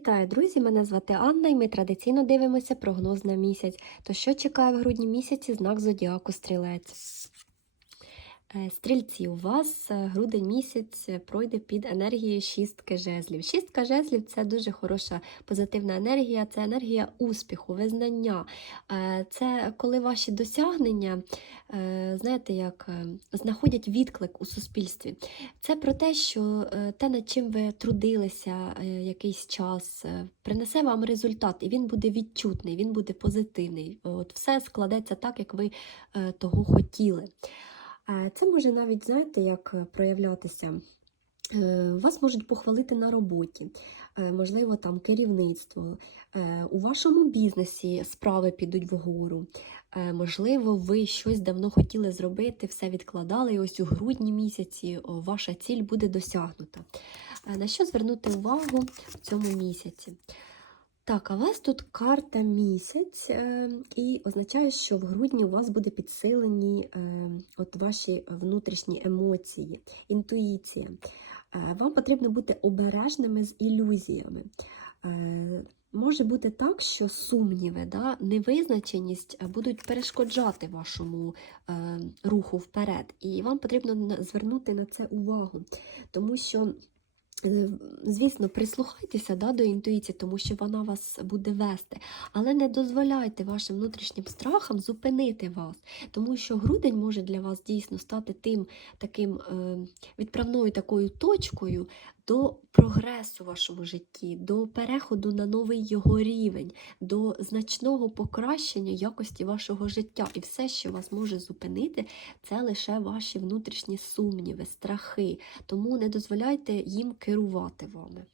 Вітаю, друзі! Мене звати Анна, і ми традиційно дивимося прогноз на місяць. То що чекає в грудні місяці знак зодіаку стрілець? Е, Стрільці, у вас е, грудень місяць пройде під енергією шістки жезлів. Шістка жезлів це дуже хороша позитивна енергія, це енергія успіху, визнання. Е, Це коли ваші досягнення, знаєте, як знаходять відклик у суспільстві. Це про те, що те, над чим ви трудилися якийсь час, принесе вам результат, і він буде відчутний, він буде позитивний. От Все складеться так, як ви того хотіли. Е, Це може навіть, знаєте, як е, проявлятися. Е, Вас можуть похвалити на роботі, можливо, там керівництво. У вашому бізнесі справи підуть вгору. Можливо, ви щось давно хотіли зробити, все відкладали, і ось у грудні місяці ваша ціль буде досягнута. На що звернути увагу в цьому місяці? Так, а у вас тут карта місяць, е, і означає, що в грудні у вас буде підсилені е, от ваші внутрішні емоції, інтуїція. Е, Вам потрібно бути обережними з ілюзіями. Може бути так, що сумніви, да, невизначеність будуть перешкоджати вашому е, руху вперед. І вам потрібно звернути на це увагу, тому що. Е, Звісно, прислухайтеся да, до інтуїції, тому що вона вас буде вести. Але не дозволяйте вашим внутрішнім страхам зупинити вас, тому що грудень може для вас дійсно стати тим таким е, відправною такою точкою до прогресу в вашому житті, до переходу на новий його рівень, до значного покращення якості вашого життя. І все, що вас може зупинити, це лише ваші внутрішні сумніви, страхи. Тому не дозволяйте їм керувати вами.